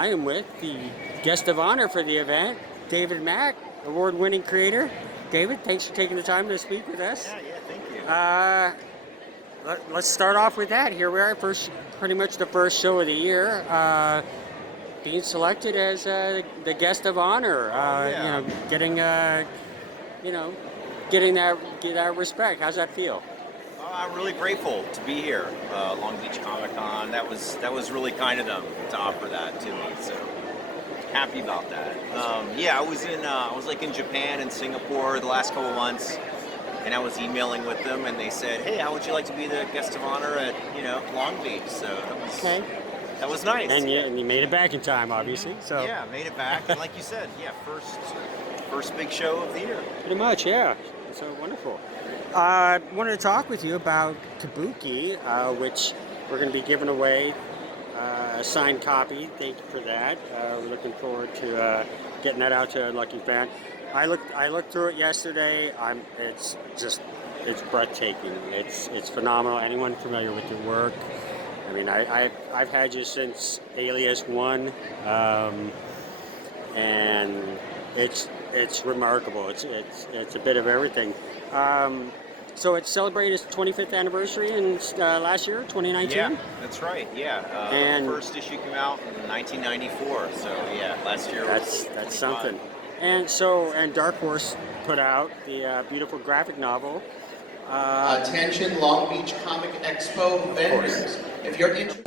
I am with the guest of honor for the event, David Mack, award-winning creator. David, thanks for taking the time to speak with us. Yeah, thank you. Let's start off with that. Here we are, pretty much the first show of the year, being selected as the guest of honor. Yeah. Getting that respect. How's that feel? I'm really grateful to be here, Long Beach Comic Con. That was really kind of them to offer that to me. So happy about that. I was in Japan and Singapore the last couple months, and I was emailing with them, and they said, "Hey, how would you like to be the guest of honor at Long Beach?" So that was nice. And you made it back in time, obviously. So yeah, made it back, and like you said, first big show of the year. Pretty much, yeah. So wonderful. I wanted to talk with you about Kabuki, which we're going to be giving away a signed copy. Thank you for that. We're looking forward to getting that out to a lucky fan. I looked through it yesterday. It's breathtaking. It's phenomenal. Anyone familiar with your work? I mean, I've had you since Alias 1, and it's remarkable. It's a bit of everything. So it celebrated its 25th anniversary in last year, 2019. Yeah, that's right. Yeah, and the first issue came out in 1994. So yeah, last year. That's something. And Dark Horse put out the beautiful graphic novel. Attention, Long Beach Comic Expo vendors. If you're interested.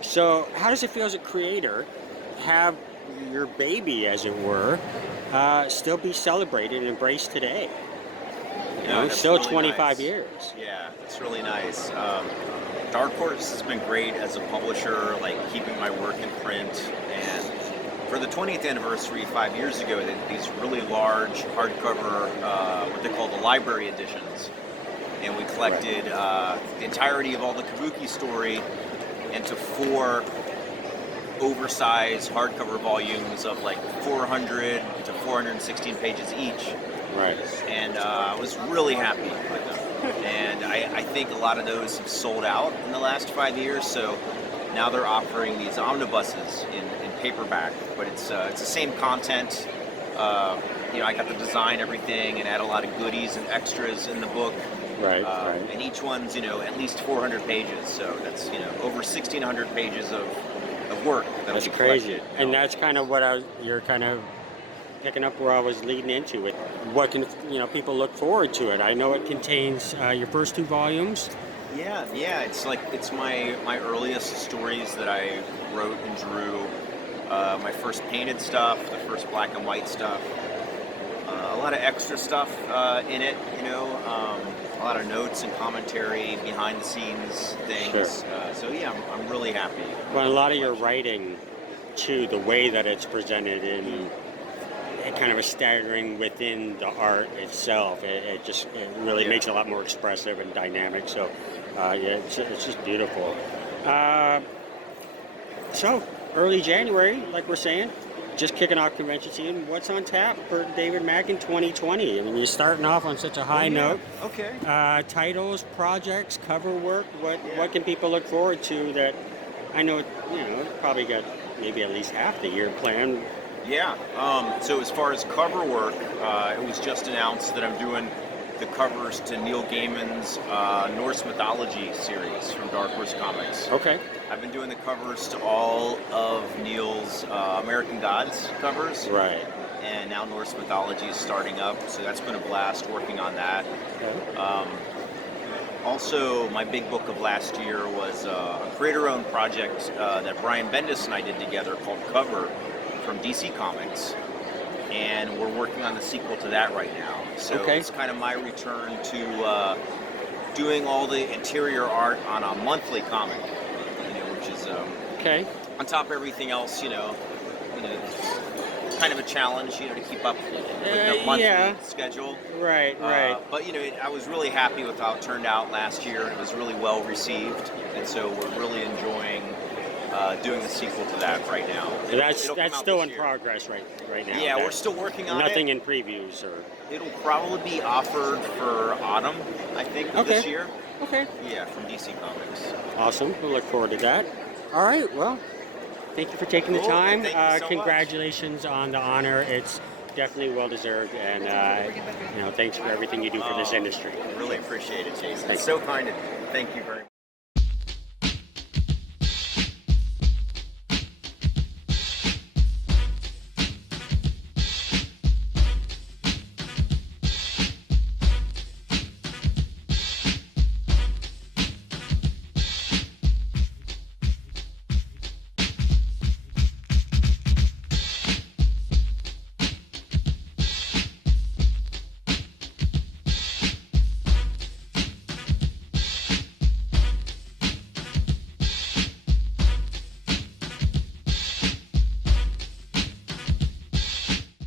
So how does it feel as a creator to have your baby, as it were, still be celebrated and embraced today? Still really 25 nice. years. Yeah, it's really nice. Dark Horse has been great as a publisher, like keeping my work in print. And for the 20th anniversary 5 years ago, they had these really large hardcover, what they call the library editions. And we collected the entirety of all the Kabuki story into 4 oversized hardcover volumes of like 400 to 416 pages each. Right. And I was really happy with them. And I think a lot of those have sold out in the last 5 years, so now they're offering these omnibuses in paperback, but it's the same content. I got to design everything and add a lot of goodies and extras in the book. Right. And each one's, at least 400 pages, so that's, over 1,600 pages of work. That's crazy. And that's kind of what you're kind of picking up where I was leading into it. What can, people look forward to it? I know it contains your first 2 volumes. Yeah, it's my earliest stories that I wrote and drew, my first painted stuff, the first black and white stuff, a lot of extra stuff in it, a lot of notes and commentary, behind the scenes things. Sure. I'm really happy. Well, a lot of your writing, too, the way that it's presented in kind of a staggering within the art itself, it really makes it a lot more expressive and dynamic. So, it's just beautiful. So, early January, like we're saying, just kicking off convention season. What's on tap for David Mack in 2020? I mean, you're starting off on such a high note. Okay. Titles, projects, cover work. What can people look forward to that? I know, probably got maybe at least half the year planned. Yeah. So as far as cover work, it was just announced that I'm doing the covers to Neil Gaiman's Norse mythology series from Dark Horse Comics. Okay. I've been doing the covers to all of Neil's American Gods covers. Right. And now Norse mythology is starting up, so that's been a blast working on that. Okay. Also, my big book of last year was a creator-owned project that Brian Bendis and I did together called Cover from DC Comics. And we're working on the sequel to that right now. So It's kind of my return to doing all the interior art on a monthly comic, which is on top of everything else, kind of a challenge, to keep up with the monthly schedule. Right. But I was really happy with how it turned out last year. It was really well received, and so we're really enjoying doing the sequel to that right now. So that's It'll come out still this in year. progress right now. Yeah, we're That's still working on nothing it. in previews or. It'll probably be offered for autumn, I think, of this Okay. year. Okay. Yeah, from DC Comics. Awesome. We'll look forward to that. All right. Well, thank you for taking the Cool, time. and thank you so much. Congratulations on the honor. It's definitely well deserved, and thanks for everything you do for this industry. Really appreciate it, Jason. Thanks. It's so kind of you. Thank you very much.